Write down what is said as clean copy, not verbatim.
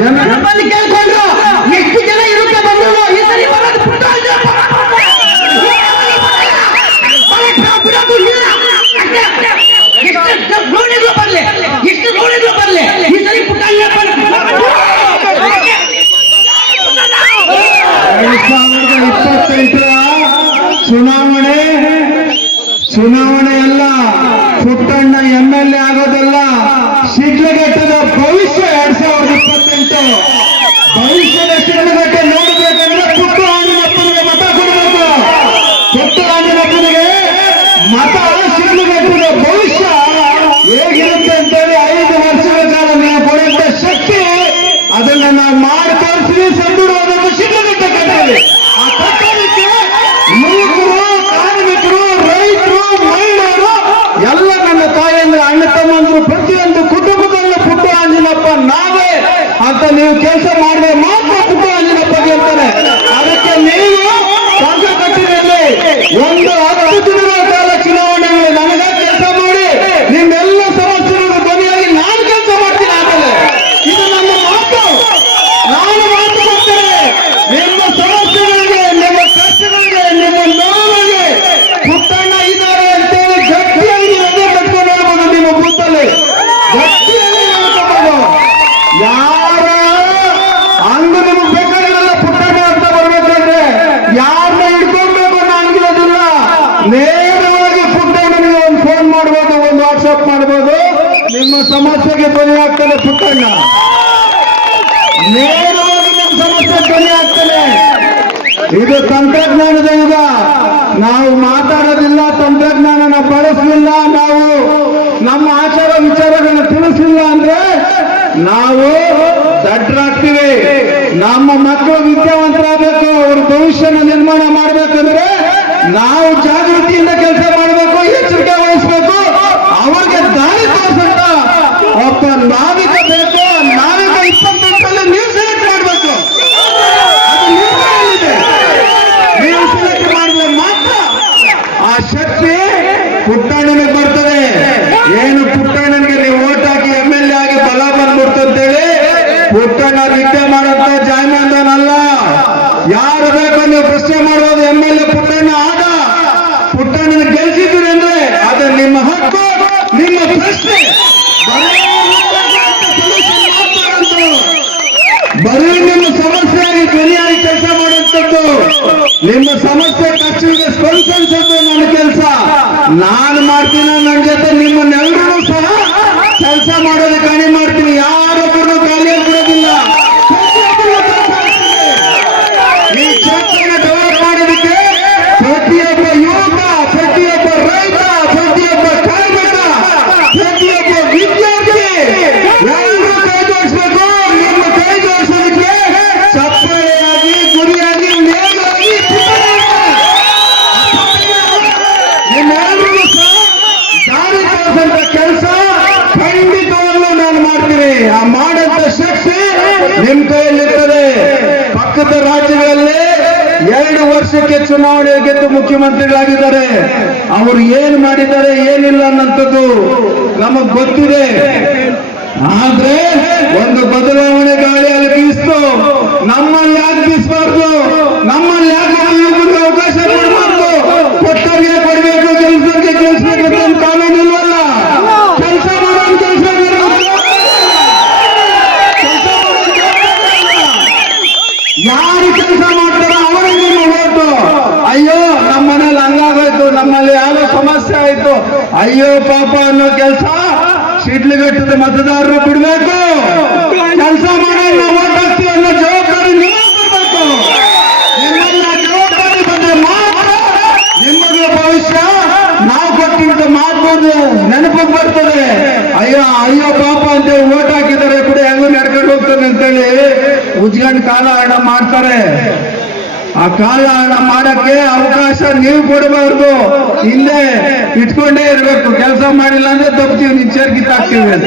ಜನ ಬಂದು ಕೇಳ್ಕೊಂಡ್ರು ಎಷ್ಟು ಜನ ಇರುತ್ತೆ ಬಂದ್ರು ಈ ಸರಿ ಬರೋದು ಪುಟ್ಟ ನೋಡಿದ್ರು ಬರ್ಲಿ ಎಷ್ಟು ನೋಡಿದ್ರು ಬರ್ಲಿ ಈ ಸರಿ ಪುಟ್ಟ 2028 ಚುನಾವಣೆ ಅಲ್ಲ, ಪುಟ್ಟಣ್ಣ MLA ಆಗೋದಲ್ಲ, ಶಿಡ್ಲಘಟ್ಟದ ಭವಿಷ್ಯ 2028 ಭವಿಷ್ಯದ ಶಿಡ್ಲಘಟ್ಟ ನೋಡಬೇಕಂದ್ರೆ ಪುಟ್ಟು ಆಂಜನಪ್ಪನಿಗೆ ಮತ ಕೊಡಬೇಕು. ಪುಟ್ಟು ಆಂಜನಪ್ಪನಿಗೆ ಮತ ಶಿಡ್ಲಘಟ್ಟದ ಭವಿಷ್ಯ ಹೇಗಿರುತ್ತೆ ಅಂತೇಳಿ 5 ವರ್ಷಗಳ ಕಾಲ ನೀವು ಕೊಡುವಂತ ಶಕ್ತಿ ಅದನ್ನ ನಾವು ಮಾಡಿ ತೋರಿಸಿ ಸಂದೂರವಾದ ಶಿಡ್ಲಘಟ್ಟ ಕಟ್ಟೋದು. ಆ ಕಟ್ಟೋದಕ್ಕೆ ಯುವಕರು, ಕಾರ್ಮಿಕರು, ರೈತರು, ಮಹಿಳೆಯರು ಎಲ್ಲ ನನ್ನ ತಾಯಂದ್ರ ಅಣ್ಣ ತಮ್ಮಂದ್ರು ಪ್ರತಿಯೊಂದು ಕುಟುಂಬದಲ್ಲೂ ಪುಟ್ಟು ಆಂಜನಪ್ಪ ನಾವೇ ಅಂತ ನೀವು ಕೆಲಸ ಮಾಡಿದ್ರೆ ಮಾತ್ರ ಪುಟ್ಟು ಆಂಜನಪ್ಪ ಗೆಲ್ತಾನೆ. ಅದಕ್ಕೆ ನೀವು ಸಂಘಟನೆಯಲ್ಲಿ ಒಂದು 10 ದಿನಗಳ ಕಾಲ ಚುನಾವಣೆಗಳು ನನಗ ಕೆಲಸ ಮಾಡಿ ನಿಮ್ಮೆಲ್ಲ ಸಮಸ್ಯೆಗಳ ಧ್ವನಿಯಾಗಿ ನಾನು ಕೆಲಸ ಮಾಡ್ತೀನಿ. ಆಮೇಲೆ ಇದು ನನ್ನ ಮಾತು, ನಾನು ಮಾತು ಕೊಡ್ತೇನೆ. ನಿಮ್ಮ ಸಮಸ್ಯೆಗಳಿಗೆ, ನಿಮ್ಮ ಕಷ್ಟಗಳಿಗೆ, ನಿಮ್ಮ ನೋವಿಗೆ ಪುಟ್ಟಣ್ಣ ಇದ್ದಾರೆ ಅಂತೇಳಿ ಗಟ್ಟಿಯಾಗಿ ಎದೆ ಕಟ್ಕೊಂಡು ಹೇಳ್ಬೋದು. ನಿಮ್ಮ ಬೂತಲ್ಲಿ ಗಟ್ಟಿಯಾಗಿ ಹೇಳ್ಕೋಬಹುದು. ಯಾರ ಅಂದು ನಿಮಗೆ ಬೇಕಾಗಿರಲ್ಲ ಪುಟ್ಟಣ್ಣ ಅಂತ ಬರ್ಬೇಕಂದ್ರೆ ಯಾರನ್ನ ಹಿಡ್ಕೊಳ್ಬೇಕು ಅನ್ನೋ ಹಂಗಿರೋದಿಲ್ಲ. ನೇರವಾಗಿ ಪುಟ್ಟಣ್ಣನಿಗೆ ಒಂದು ಫೋನ್ ಮಾಡ್ಬೋದು, ಒಂದು ವಾಟ್ಸಪ್ ಮಾಡ್ಬೋದು, ನಿಮ್ಮ ಸಮಸ್ಯೆಗೆ ಧ್ವನಿ ಆಗ್ತಾನೆ ಪುಟ್ಟಣ್ಣ. ನೇರವಾಗಿ ನಿಮ್ಮ ಸಮಸ್ಯೆ ಧ್ವನಿ ಆಗ್ತಾನೆ. ಇದು ತಂತ್ರಜ್ಞಾನದ ಯುಗ. ನಾವು ಮಾತಾಡೋದಿಲ್ಲ, ತಂತ್ರಜ್ಞಾನನ ಬಳಸಲಿಲ್ಲ, ನಾವು ನಮ್ಮ ಆಚಾರ ವಿಚಾರಗಳನ್ನ ತಿಳಿಸಲಿಲ್ಲ ಅಂದ್ರೆ ನಾವು ದಡ್ಡರಾಗ್ತೀವಿ. ನಮ್ಮ ಮಕ್ಕಳು ವಿದ್ಯಾವಂತರಾಗಬೇಕು, ಅವ್ರ ಭವಿಷ್ಯನ ನಿರ್ಮಾಣ ಮಾಡ್ಬೇಕಂದ್ರೆ ನಾವು ಜಾಗೃತಿಯಿಂದ ಕೆಲಸ ಮಾಡಬೇಕು, ಎಚ್ಚರಿಕೆ ವಹಿಸಬೇಕು. ಅವ್ರಿಗೆ ದಾರಿ ತೋರಿಸಂತ ಒಬ್ಬ ನಾವಿಕ ಬೇಕು. ನಾವಿಕ 28ರಲ್ಲಿ ನೀವು ಸೆಲೆಕ್ಟ್ ಮಾಡಬೇಕು. ಅದು ನಿಮ್ಮ ಕೈಯಲ್ಲಿದೆ. ನೀವು ಸೆಲೆಕ್ಟ್ ಮಾಡಿದ್ರೆ ಮಾತ್ರ ಆ ಶಕ್ತಿ ಪುಟ್ಟಣ್ಣನಿಗೆ ಬರ್ತದೆ. ಏನು ಪುಟ್ಟಣ್ಣನಿಗೆ ನೀವು ಓಟ್ ಹಾಕಿ MLA ಆಗಿ ಬಲ ಬಂದ್ಬಿಡ್ತಂತೇಳಿ ಪುಟ್ಟಣ್ಣ ನಿದ್ದೆ ಮಾಡಂತ ಜಾಯಮಾನದವನಲ್ಲ. ಯಾರು ಬೇಕು ನೀವು ಪ್ರಶ್ನೆ ಮಾಡ್ಬೋದು. MLA ಪುಟ್ಟಣ್ಣ ಆದ, ಪುಟ್ಟಣ್ಣನ ಗೆಲ್ಸಿದ್ರಿ ಅಂದ್ರೆ ಅದು ನಿಮ್ಮ ಹಕ್ಕು, ನಿಮ್ಮ ಪ್ರಶ್ನೆ. ಬರೀ ನಿಮ್ಮ ಸಮಸ್ಯೆಯಾಗಿ ಧ್ವನಿಯಾಗಿ ಕೆಲಸ ಮಾಡುವಂಥದ್ದು, ನಿಮ್ಮ ಸಮಸ್ಯೆ ಕಷ್ಟಕ್ಕೆ ಸ್ಪಂದಿಸೋದು ನನ್ನ ಕೆಲಸ. ನಾನು ಮಾಡ್ತೀನಿ, ನನ್ನ ಜೊತೆ ನಿಮ್ಮನ್ನೆಲ್ಲರೂ ಸಹ ಕೆಲಸ ಮಾಡೋದಕ್ಕೆ ಕಣಿ ಮಾಡ್ತೀನಿ. ಯಾರೊಬ್ಬರು ಖಾಲಿಯಾಗಿ ಬಿಡೋದಿಲ್ಲ. ಈ ಕ್ಷೇತ್ರನ ಡೆವಲಪ್ ಮಾಡೋದಕ್ಕೆ ಪ್ರತಿಯೊಬ್ಬ ಯುವಕ, ಪ್ರತಿಯೊಬ್ಬ ರೈತ, ಪ್ರತಿಯೊಬ್ಬ ಕಾರ್ಮಿಕ, ಪ್ರತಿಯೊಬ್ಬ ವಿದ್ಯಾರ್ಥಿ ಎಲ್ಲರೂ ಕೈ ಜೋಡಿಸ್ಬೇಕು. ನಿಮ್ಮ ಕೈ ಜೋಡಿಸೋದಕ್ಕೆ ಚಪ್ಪಳೆಯಾಗಿ, ಗುರಿಯಾಗಿ, ನೇರವಾಗಿ ನಿಮ್ಮೆಲ್ಲರಿಗೂ ಸಹ ದಾರಿ ತೋರಿಸಂತ ಕೆಲಸ ಖಂಡಿತವಾಗ್ಲೂ ನಾನು ಮಾಡ್ತೀನಿ. ಆ ಮಾಡಂತ ಶಕ್ತಿ ನಿಮ್ ಕೈಯಲ್ಲಿರ್ತದೆ. ಪಕ್ಕದ ರಾಜ್ಯಗಳಲ್ಲಿ 2 ವರ್ಷಕ್ಕೆ ಚುನಾವಣೆ ಗೆದ್ದು ಮುಖ್ಯಮಂತ್ರಿಗಳಾಗಿದ್ದಾರೆ. ಅವರು ಏನ್ ಮಾಡಿದ್ದಾರೆ, ಏನಿಲ್ಲ ಅನ್ನೋಂಥದ್ದು ನಮಗ್ ಗೊತ್ತಿದೆ. ಆದ್ರೆ ಒಂದು ಬದಲಾವಣೆ ಗಾಳಿ ಅಲ್ಲಿ ಬೀಸ್ತು. ನಮ್ಮಲ್ಲಿ ಯಾಕೆ ಬೀಸಬಾರ್ದು? ನಮ್ಮಲ್ಲಿ ಯಾಕೆ ಯುವಕರಿಗೆ ಅವಕಾಶ ಕೊಡಬಾರ್ದು? ಕೊಟ್ಟವ್ರಿಗೆ ಕೊಡಬೇಕು, ಕೆಲಸಕ್ಕೆ ಕೆಲಸಬೇಕು ಅಂತ ಕಾನೂನು ಇಲ್ವಲ್ಲ. ಕೆಲಸ ಮಾಡೋದು ಕೆಲಸ ಯಾರು ಕೆಲಸ ಮಾಡ್ತಾರೋ ಅವರೇ ನಿಮ್ಮ ಓಟು. ಅಯ್ಯೋ ನಮ್ಮ ಮನೇಲಿ ಹಂಗಾಗೋಯ್ತು, ನಮ್ಮಲ್ಲಿ ಯಾವ ಸಮಸ್ಯೆ ಆಯ್ತು, ಅಯ್ಯೋ ಪಾಪ ಅನ್ನೋ ಕೆಲಸ ಶಿಡ್ಲಘಟ್ಟದ ಮತದಾರರು ಬಿಡ್ಬೇಕು. ಕೆಲಸ ಮಾಡೋದು ನಾವು ಓಟ್ ಹಾಕ್ತೀವಿ ಅನ್ನೋ ಜವಾಬ್ದಾರಿ ನೀವು ಕೊಡ್ಬೇಕು. ನಿಮ್ಮನ್ನ ಜವಾಬ್ದಾರಿ ಬಂದ್ರೆ ಮಾತ್ರ ನಿಮ್ಮಗಳ ಭವಿಷ್ಯ ನಾವು ಕೊಟ್ಟಿದ್ದ ಮಾತು ನೆನಪಿಗೆ ಬರ್ತದೆ. ಅಯ್ಯೋ ಅಯ್ಯೋ ಪಾಪ ಅಂತೇಳಿ ಓಟ್ ಹಾಕಿದ್ದಾರೆ, ಬಿಡಿ ಹೆಂಗೂ ನಡ್ಕೊಂಡು ಹೋಗ್ತಾನೆ ಅಂತೇಳಿ ಉಜ್ಗಂಡ್ ಕಾಲ ಹಣ ಮಾಡ್ತಾರೆ. ಆ ಕಾಲ ಹಣ ಮಾಡಕ್ಕೆ ಅವಕಾಶ ನೀವು ಕೊಡಬಾರ್ದು. ಹಿಂದೆ ಇಟ್ಕೊಂಡೇ ಇರ್ಬೇಕು. ಕೆಲಸ ಮಾಡಿಲ್ಲ ಅಂದ್ರೆ ತಪ್ತೀವಿ, ನಿನ್ ಚೇರ್ ಕಿತ್ತಾಕ್ತೀವಿ ಅಂತ.